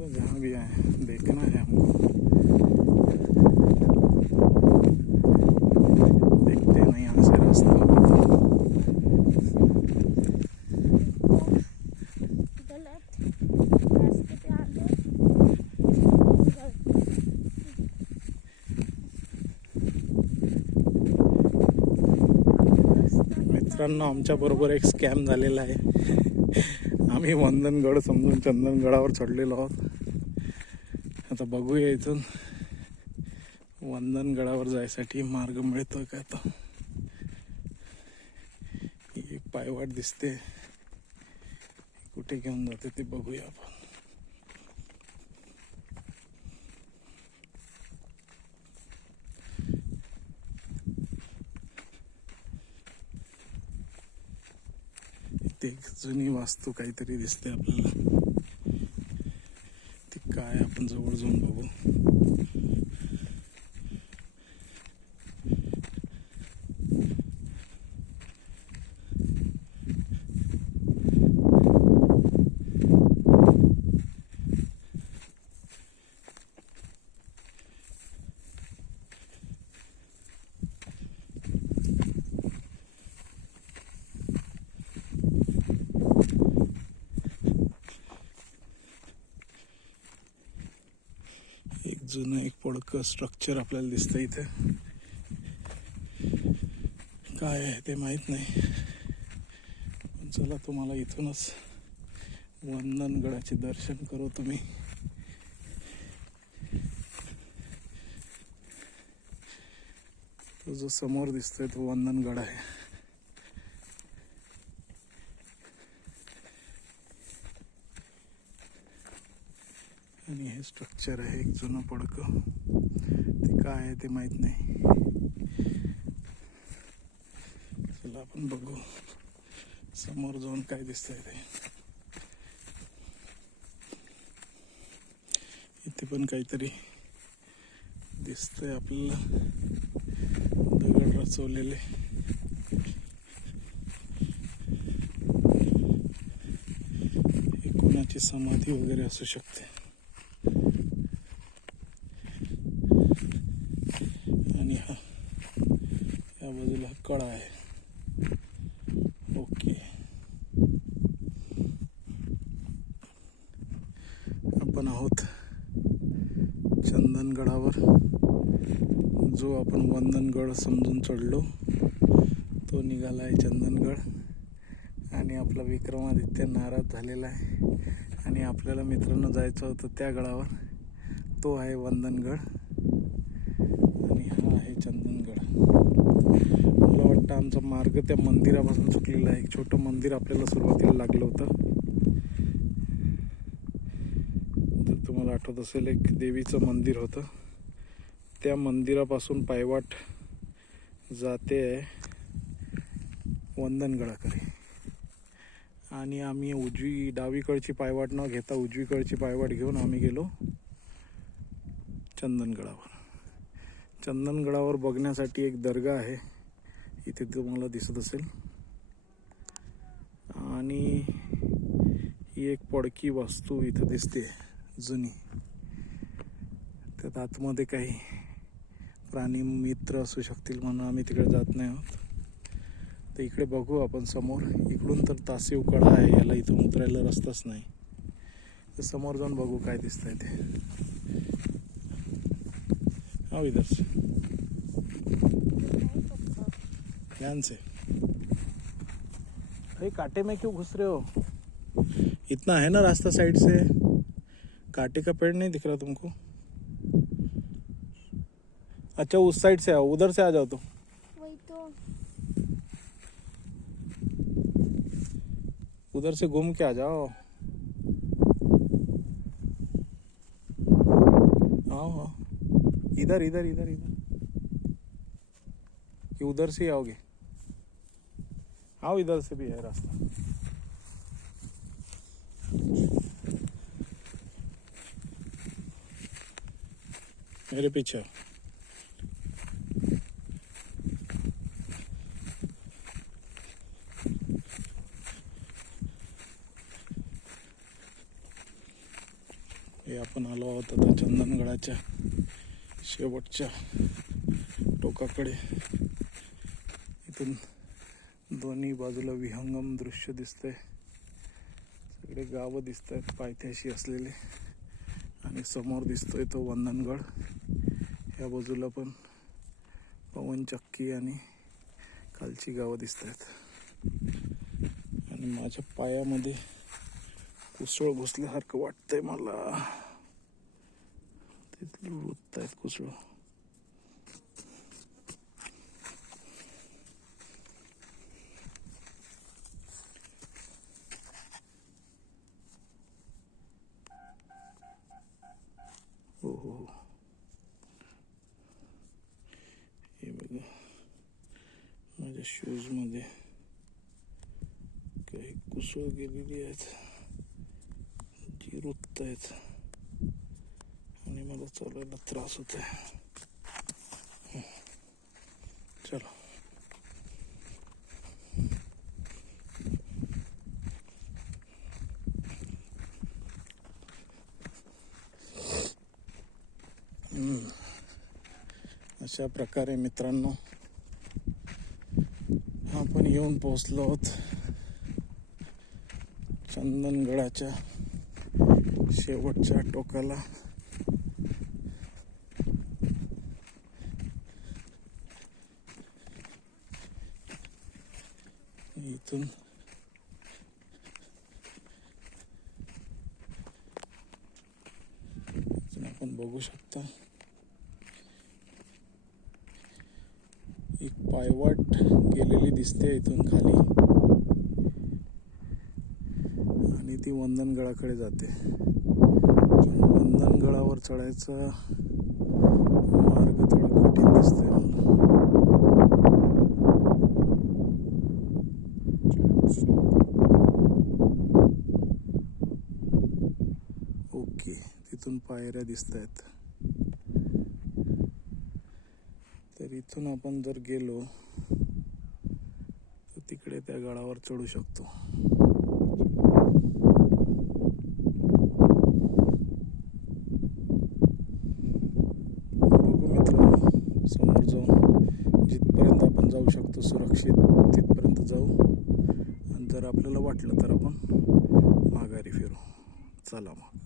तो जहाँ भी आए देखना है हमको। देखते हैं यहाँ से रास्ता। मित्रांनो आमच्या बरोबर एक स्कॅम झालेला आहे. आम्ही वंदनगड समजून चंदनगडावर चढलेलो आहोत. आता बघूया इथून वंदनगडावर जायसाठी मार्ग मिळतोय का आता? ही एक पायवाट दिसते. कुठे घेऊन जाते ते बघूया आपण इथे एक जुनी वास्तू काहीतरी दिसते आपल्याला. ती काय आपण जवळ जाऊन बघू एक जुनं एक पडकं स्ट्रक्चर आपल्याला दिसतं इथे. काय आहे ते माहीत नाही. पण चला तुम्हाला इथूनच वंदनगडाचे दर्शन करू तुम्ही. तो जो समोर दिसतोय तो वंदनगड आहे. आणि हे स्ट्रक्चर आहे एक जुनं पडकं. ते काय आहे ते माहीत नाही. चला आपण बघू. समोर जाऊन काय दिसतंय ते. इथे पण काहीतरी दिसतंय आपल्याला. दगड रचवलेले. हे कोणाची समाधी वगैरे असू शकते आणि हा या कळा आहे. ओके. आपण आहोत चंदनगडावर. जो आपण वंदनगड समजून चढलो तो निघाला आहे चंदनगड. आणि आपला विक्रमादित्य नाराज झालेला आहे. आणि आपल्याला मित्रांनो जायचं होतं त्या गडावर. तो आहे वंदनगड आणि हा आहे चंदनगड मला वाटतं आमचा मार्ग त्या मंदिरापासून चुकलेला आहे. एक छोटं मंदिर आपल्याला सुरुवातीला लागलं होतं. जर तुम्हाला आठवत असेल एक देवीचं मंदिर होतं. त्या मंदिरापासून पायवाट जाते आहे वंदनगडाकडे आणि आम्ही उजवी डावीकडची पायवाट न घेता उजवीकडची पायवाट घेऊन आम्ही गेलो चंदनगडावर. चंदनगडावर बघण्यासाठी एक दर्गा आहे. इथे तुम्हाला दिसत असेल. आणि ही एक पडकी वास्तू इथं दिसते जुनी. त्यात आतमध्ये काही प्राणी मित्र असू शकतील म्हणून आम्ही तिकडे जात नाही आहोत. तर इकडे बघू आपण समोर. इकडून तर तासीव कडा आहे याला इथून उतरायला रस्ताच नाही. तर समोर जाऊन बघू काय दिसतंय ते. हा इधर ध्यान से। भाई कांटे में क्यों घुस रहे हो? इतना है ना रास्ता साइड से। कांटे का पेड़ नहीं दिख रहा तुमको? अच्छा उस साइड से आओ उधर से आ जाओ तो वही तो। उधर से घूम के आ जाओ। आओ आओ। इधर इधर इधर इधर। कि उधर से ही आओगे। आओ इधर से भी है रास्ता मेरे पीछे हे आपण आलो आहोत आता चंदनगडाच्या शेवटच्या टोकाकडे इथून दोन्ही बाजूला विहंगम दृश्य दिसतंय. सगळे गावं दिसत आहेत पायथ्याशी असलेले. आणि समोर दिसतोय तो वंदनगड. या बाजूला पण पवनचक्की आणि खालची गावं दिसत आहेत आणि माझ्या पायामध्ये कुसळ घुसल्यासारखं वाटतंय मला. ते लुटत आहेत कुसळ हो हो हो हे बघा माझ्या शूजमध्ये काही कुसळ गेलेली आहेत जी रुत आहेत आणि मला चालायला त्रास होत आहे चला अशा प्रकारे मित्रांनो आपण येऊन पोहोचलो आहोत. चंदनगडाच्या शेवटच्या टोकाला. इथून इथून आपण बघू शकता. एक पायवाट गेलेली दिसते इथून खाली. आणि ती वंदनगडाकडे जाते. वंदनगडावर चढायचा मार्ग थोडा कठीण दिसतोय ओके तिथून पायऱ्या दिसत आहेत तर इथून आपण जर गेलो तर तिकडे त्या गडावर चढू शकतो. बघू मित्रांनो समोर जाऊन जिथपर्यंत आपण जाऊ शकतो सुरक्षित तिथपर्यंत जाऊ. आणि जर आपल्याला वाटलं तर आपण माघारी फिरू. चला मग.